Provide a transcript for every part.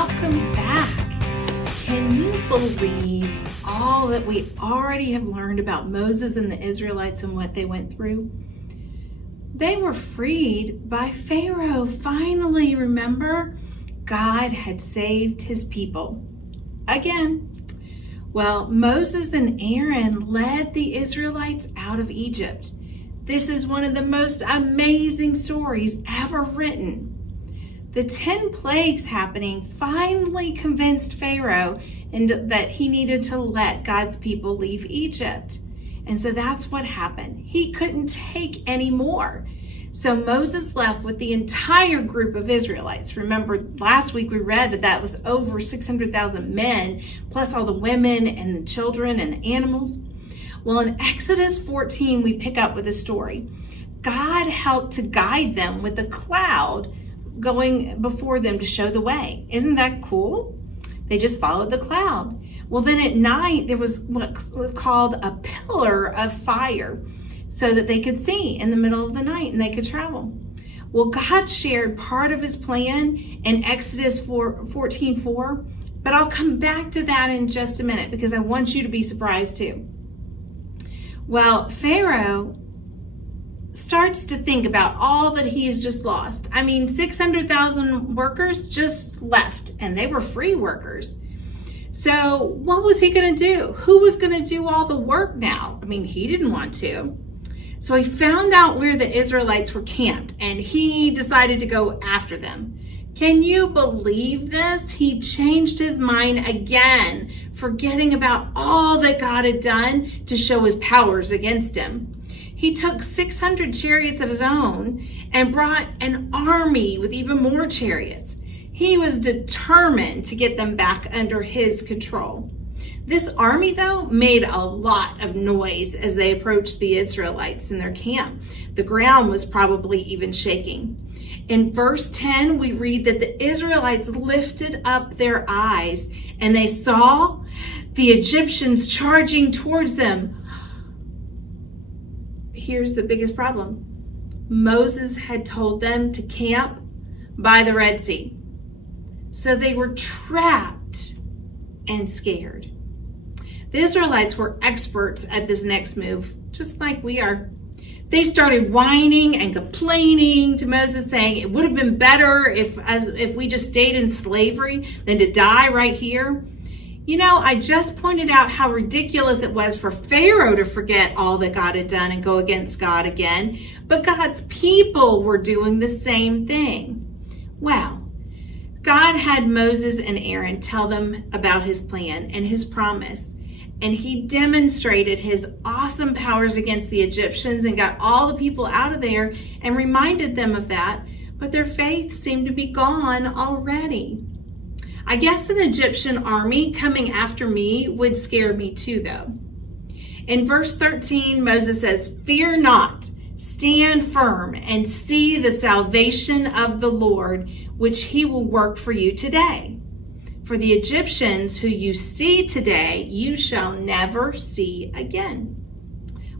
welcome back. Can you believe all that we already have learned about Moses and the Israelites and what they went through? They were freed by Pharaoh. Finally, remember? God had saved his people. Again. Well, Moses and Aaron led the Israelites out of Egypt. This is one of the most amazing stories ever written. The 10 plagues happening finally convinced Pharaoh that he needed to let God's people leave Egypt. And so that's what happened. He couldn't take any more. So Moses left with the entire group of Israelites. Remember, last week we read that was over 600,000 men, plus all the women and the children and the animals. Well, in Exodus 14, we pick up with a story. God helped to guide them with a cloud going before them to show the way. Isn't that cool? They just followed the cloud. Well, then at night, there was what was called a pillar of fire so that they could see in the middle of the night and they could travel. Well, God shared part of his plan in Exodus 14:4, but I'll come back to that in just a minute because I want you to be surprised too. Well, Pharaoh starts to think about all that he's just lost. 600,000 workers just left, and they were free workers. So what was he going to do? Who was going to do all the work now? He didn't want to. So he found out where the Israelites were camped, and he decided to go after them. Can you believe this? He changed his mind again, forgetting about all that God had done to show his powers against him. He took 600 chariots of his own and brought an army with even more chariots. He was determined to get them back under his control. This army, though, made a lot of noise as they approached the Israelites in their camp. The ground was probably even shaking. In verse 10, we read that the Israelites lifted up their eyes and they saw the Egyptians charging towards them. Here's the biggest problem. Moses had told them to camp by the Red Sea. So they were trapped and scared. The Israelites were experts at this next move, just like we are. They started whining and complaining to Moses, saying it would have been better if we just stayed in slavery than to die right here. I just pointed out how ridiculous it was for Pharaoh to forget all that God had done and go against God again, but God's people were doing the same thing. Well, God had Moses and Aaron tell them about his plan and his promise, and he demonstrated his awesome powers against the Egyptians and got all the people out of there and reminded them of that, but their faith seemed to be gone already. I guess an Egyptian army coming after me would scare me too, though. In verse 13, Moses says, "Fear not, stand firm and see the salvation of the Lord, which he will work for you today. For the Egyptians who you see today, you shall never see again."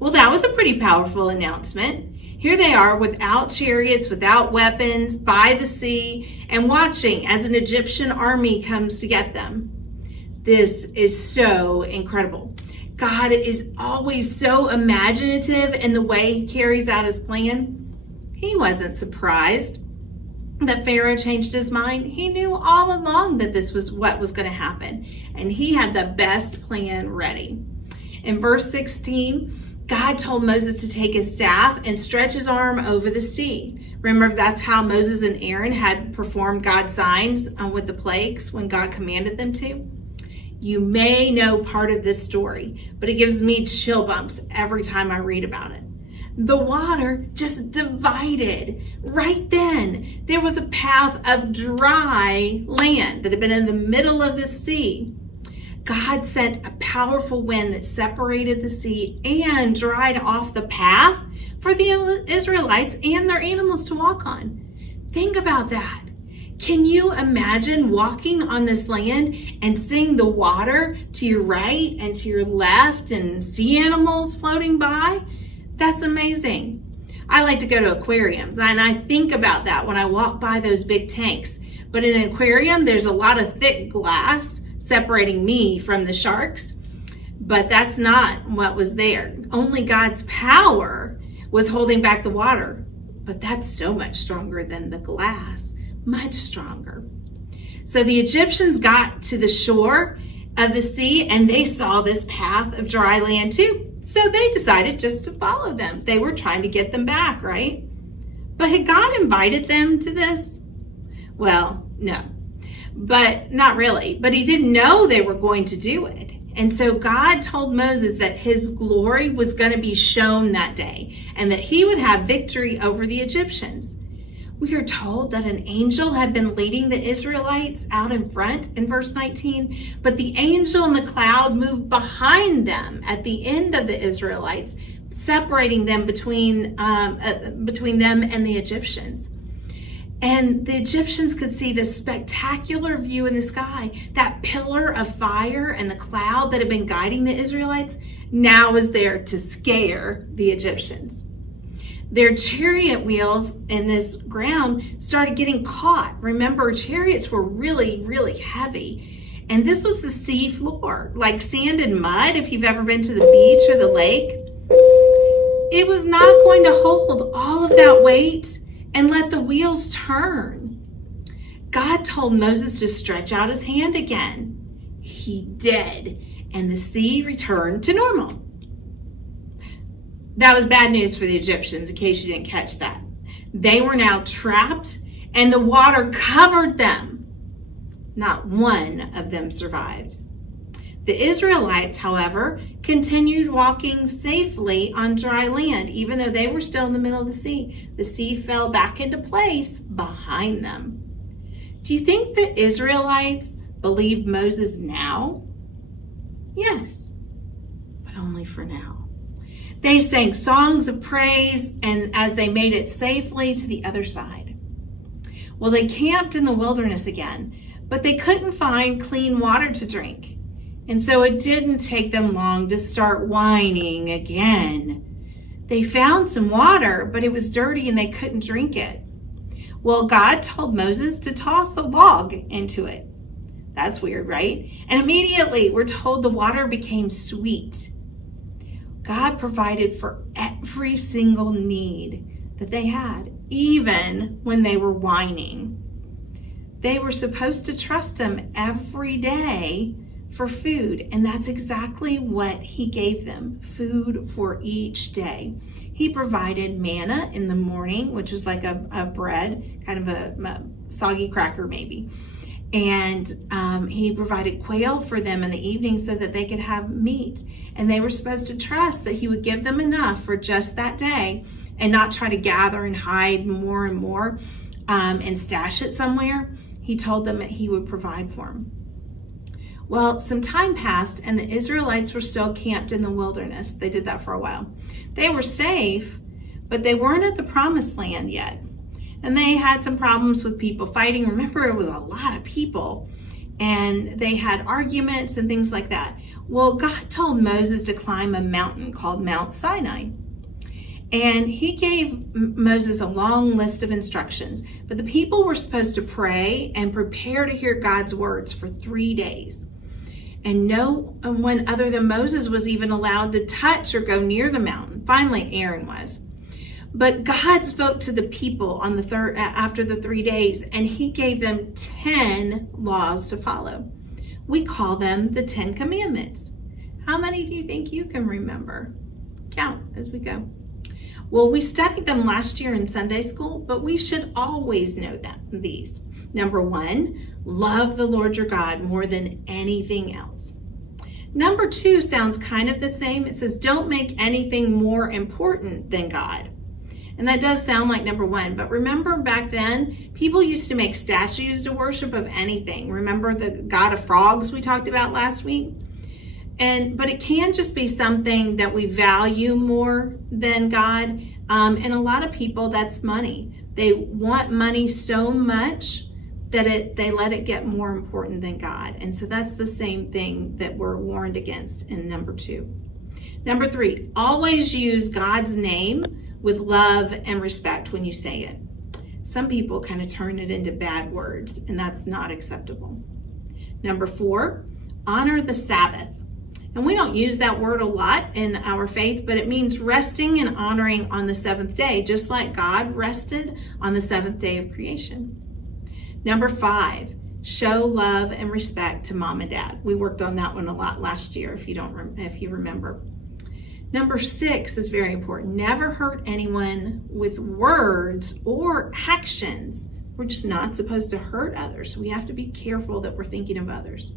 Well, that was a pretty powerful announcement. Here they are without chariots, without weapons, by the sea, and watching as an Egyptian army comes to get them. This is so incredible. God is always so imaginative in the way he carries out his plan. He wasn't surprised that Pharaoh changed his mind. He knew all along that this was what was going to happen, and he had the best plan ready. In verse 16, God told Moses to take his staff and stretch his arm over the sea. Remember, that's how Moses and Aaron had performed God's signs with the plagues when God commanded them to. You may know part of this story, but it gives me chill bumps every time I read about it. The water just divided. Right then, there was a path of dry land that had been in the middle of the sea. God sent a powerful wind that separated the sea and dried off the path for the Israelites and their animals to walk on. Think about that. Can you imagine walking on this land and seeing the water to your right and to your left and sea animals floating by? That's amazing. I like to go to aquariums and I think about that when I walk by those big tanks. But in an aquarium, there's a lot of thick glass separating me from the sharks. But that's not what was there. Only God's power was holding back the water. But that's so much stronger than the glass, much stronger. So the Egyptians got to the shore of the sea and they saw this path of dry land too. So they decided just to follow them. They were trying to get them back, right? But had God invited them to this? Well, no, but not really. But he didn't know they were going to do it. And so God told Moses that his glory was going to be shown that day and that he would have victory over the Egyptians. We are told that an angel had been leading the Israelites out in front in verse 19, but the angel in the cloud moved behind them at the end of the Israelites, separating them between them and the Egyptians. And the Egyptians could see this spectacular view in the sky. That pillar of fire and the cloud that had been guiding the Israelites now was there to scare the Egyptians. Their chariot wheels in this ground started getting caught. Remember, chariots were really, really heavy. And this was the sea floor, like sand and mud, if you've ever been to the beach or the lake. It was not going to hold all of that weight and let the wheels turn. God told Moses to stretch out his hand again. He did, and the sea returned to normal. That was bad news for the Egyptians, in case you didn't catch that. They were now trapped, and the water covered them. Not one of them survived. The Israelites, however, continued walking safely on dry land, even though they were still in the middle of the sea. The sea fell back into place behind them. Do you think the Israelites believed Moses now? Yes, but only for now. They sang songs of praise and as they made it safely to the other side. Well, they camped in the wilderness again, but they couldn't find clean water to drink. And so it didn't take them long to start whining again. They found some water, but it was dirty and they couldn't drink it. Well, God told Moses to toss a log into it. That's weird, right? And immediately we're told the water became sweet. God provided for every single need that they had, even when they were whining. They were supposed to trust him every day for food, and that's exactly what he gave them, food for each day. He provided manna in the morning, which was like a bread, kind of a soggy cracker maybe. And he provided quail for them in the evening so that they could have meat. And they were supposed to trust that he would give them enough for just that day and not try to gather and hide more and more and stash it somewhere. He told them that he would provide for them. Well, some time passed and the Israelites were still camped in the wilderness. They did that for a while. They were safe, but they weren't at the promised land yet. And they had some problems with people fighting. Remember, it was a lot of people and they had arguments and things like that. Well, God told Moses to climb a mountain called Mount Sinai. And he gave Moses a long list of instructions, but the people were supposed to pray and prepare to hear God's words for 3 days. And no one other than Moses was even allowed to touch or go near the mountain. Finally, Aaron was. But God spoke to the people on after the 3 days, and he gave them 10 laws to follow. We call them the 10 Commandments. How many do you think you can remember? Count as we go. Well, we studied them last year in Sunday school, but we should always know these. Number 1, love the Lord your God more than anything else. Number 2 sounds kind of the same. It says, don't make anything more important than God. And that does sound like number 1, but remember back then, people used to make statues to worship of anything. Remember the god of frogs we talked about last week? But it can just be something that we value more than God. And a lot of people, that's money. They want money so much that they let it get more important than God. And so that's the same thing that we're warned against in number 2. Number 3, always use God's name with love and respect when you say it. Some people kind of turn it into bad words, and that's not acceptable. Number 4, honor the Sabbath. And we don't use that word a lot in our faith, but it means resting and honoring on the 7th day, just like God rested on the 7th day of creation. Number 5, show love and respect to mom and dad. We worked on that one a lot last year, if you remember. Number 6 is very important. Never hurt anyone with words or actions. We're just not supposed to hurt others. We have to be careful that we're thinking of others.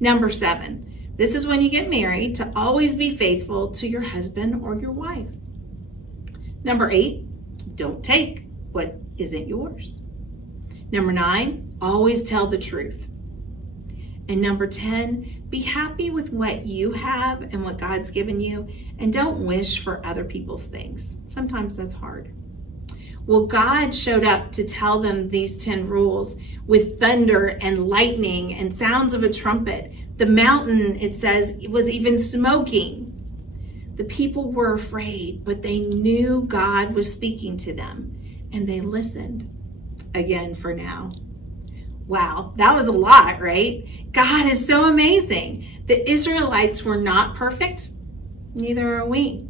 Number 7, this is when you get married, to always be faithful to your husband or your wife. Number 8, don't take what isn't yours. Number 9, always tell the truth. And number 10, be happy with what you have and what God's given you, and don't wish for other people's things. Sometimes that's hard. Well, God showed up to tell them these 10 rules with thunder and lightning and sounds of a trumpet. The mountain, it says, it was even smoking. The people were afraid, but they knew God was speaking to them, and they listened. Again, for now. Wow, that was a lot, right? God is so amazing. The Israelites were not perfect. Neither are we.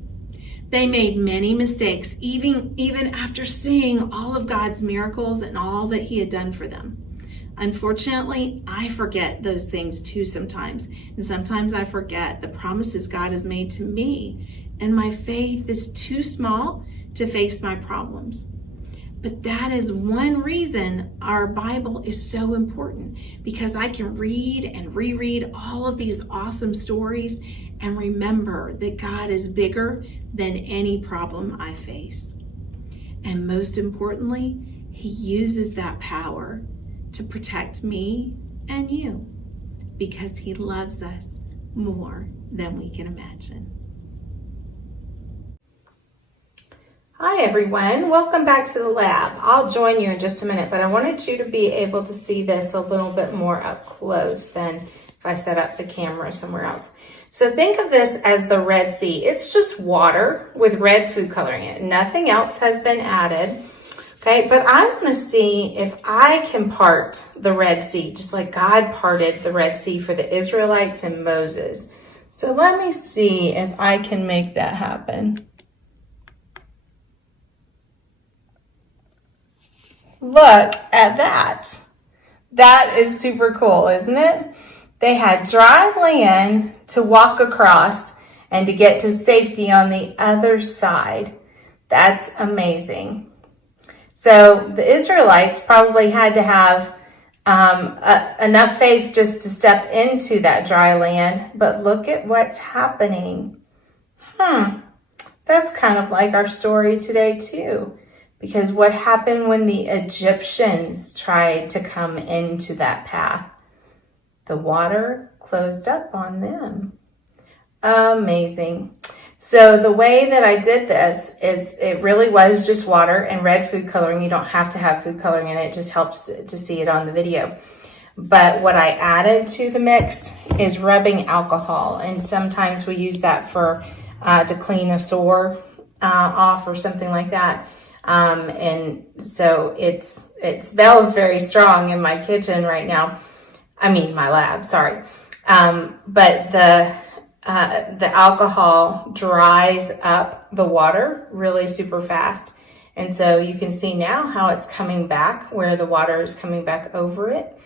They made many mistakes, even after seeing all of God's miracles and all that he had done for them. Unfortunately, I forget those things too sometimes. And sometimes I forget the promises God has made to me. And my faith is too small to face my problems. But that is one reason our Bible is so important, because I can read and reread all of these awesome stories and remember that God is bigger than any problem I face. And most importantly, he uses that power to protect me and you, because he loves us more than we can imagine. Hi everyone, welcome back to the lab. I'll join you in just a minute, but I wanted you to be able to see this a little bit more up close than if I set up the camera somewhere else. So think of this as the Red Sea. It's just water with red food coloring in it. Nothing else has been added. Okay, but I want to see if I can part the Red Sea, just like God parted the Red Sea for the Israelites and Moses. So let me see if I can make that happen. Look at that. That is super cool, isn't it? They had dry land to walk across and to get to safety on the other side. That's amazing. So the Israelites probably had to have enough faith just to step into that dry land. But look at what's happening. That's kind of like our story today too. Because what happened when the Egyptians tried to come into that path? The water closed up on them. Amazing. So the way that I did this is it really was just water and red food coloring. You don't have to have food coloring in it. It just helps to see it on the video. But what I added to the mix is rubbing alcohol. And sometimes we use that for to clean a sore off or something like that. And so it smells very strong in my kitchen right now. I mean, my lab, sorry. But the alcohol dries up the water really super fast. And so you can see now how it's coming back, where the water is coming back over it.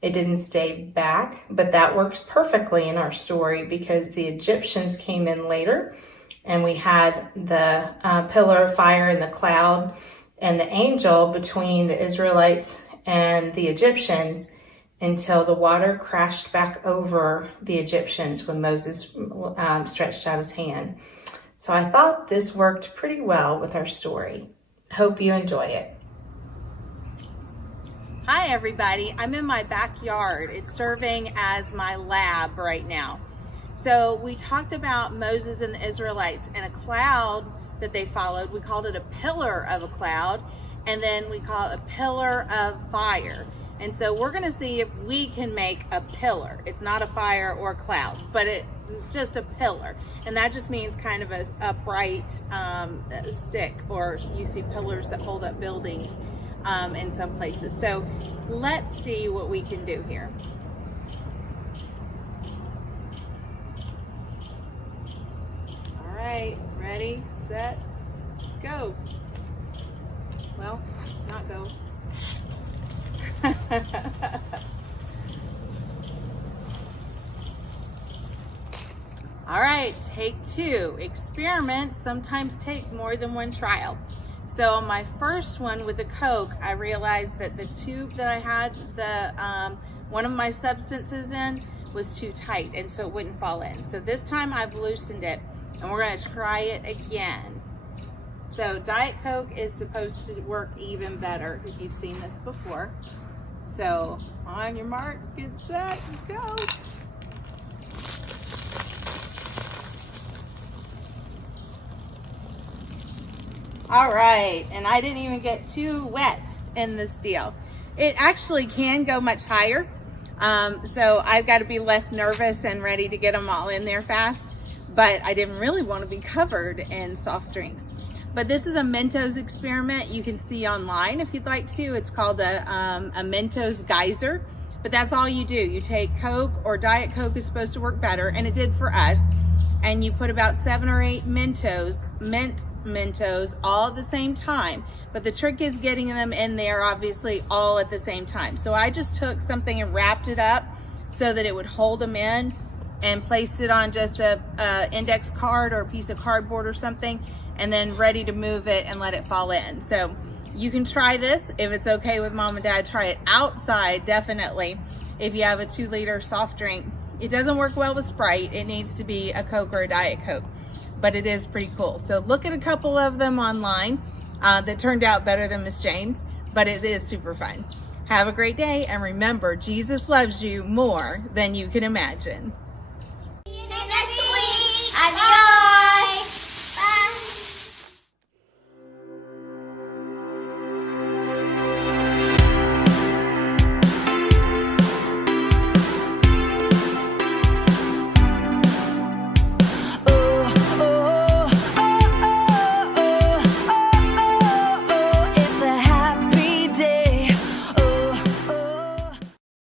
It didn't stay back, but that works perfectly in our story because the Egyptians came in later and we had the pillar of fire and the cloud and the angel between the Israelites and the Egyptians until the water crashed back over the Egyptians when Moses stretched out his hand. So I thought this worked pretty well with our story. Hope you enjoy it. Hi everybody, I'm in my backyard. It's serving as my lab right now. So we talked about Moses and the Israelites and a cloud that they followed. We called it a pillar of a cloud, and then we call it a pillar of fire. And so we're gonna see if we can make a pillar. It's not a fire or a cloud, but it's just a pillar. And that just means kind of a upright stick, or you see pillars that hold up buildings. in some places. So let's see what we can do here. All right, ready, set, go. Well, not go. All right, take two. Experiments sometimes take more than one trial. So on my first one with the Coke, I realized that the tube that I had one of my substances in was too tight, and so it wouldn't fall in. So this time I've loosened it, and we're gonna try it again. So Diet Coke is supposed to work even better if you've seen this before. So on your mark, get set, go. All right, and I didn't even get too wet in this deal. It actually can go much higher, so I've got to be less nervous and ready to get them all in there fast, but I didn't really want to be covered in soft drinks. But this is a Mentos experiment you can see online if you'd like to. It's called a Mentos geyser, but that's all you do. You take Coke, or Diet Coke is supposed to work better, and it did for us, and you put about 7 or 8 Mentos all at the same time. But the trick is getting them in there, obviously, all at the same time. So I just took something and wrapped it up so that it would hold them in, and placed it on just a index card or a piece of cardboard or something, and then ready to move it and let it fall in. So you can try this if it's okay with Mom and Dad. Try it outside, definitely, if you have a 2-liter soft drink. It doesn't work well with Sprite. It needs to be a Coke or a Diet Coke, but it is pretty cool. So look at a couple of them online that turned out better than Miss Jane's, but it is super fun. Have a great day, and remember, Jesus loves you more than you can imagine.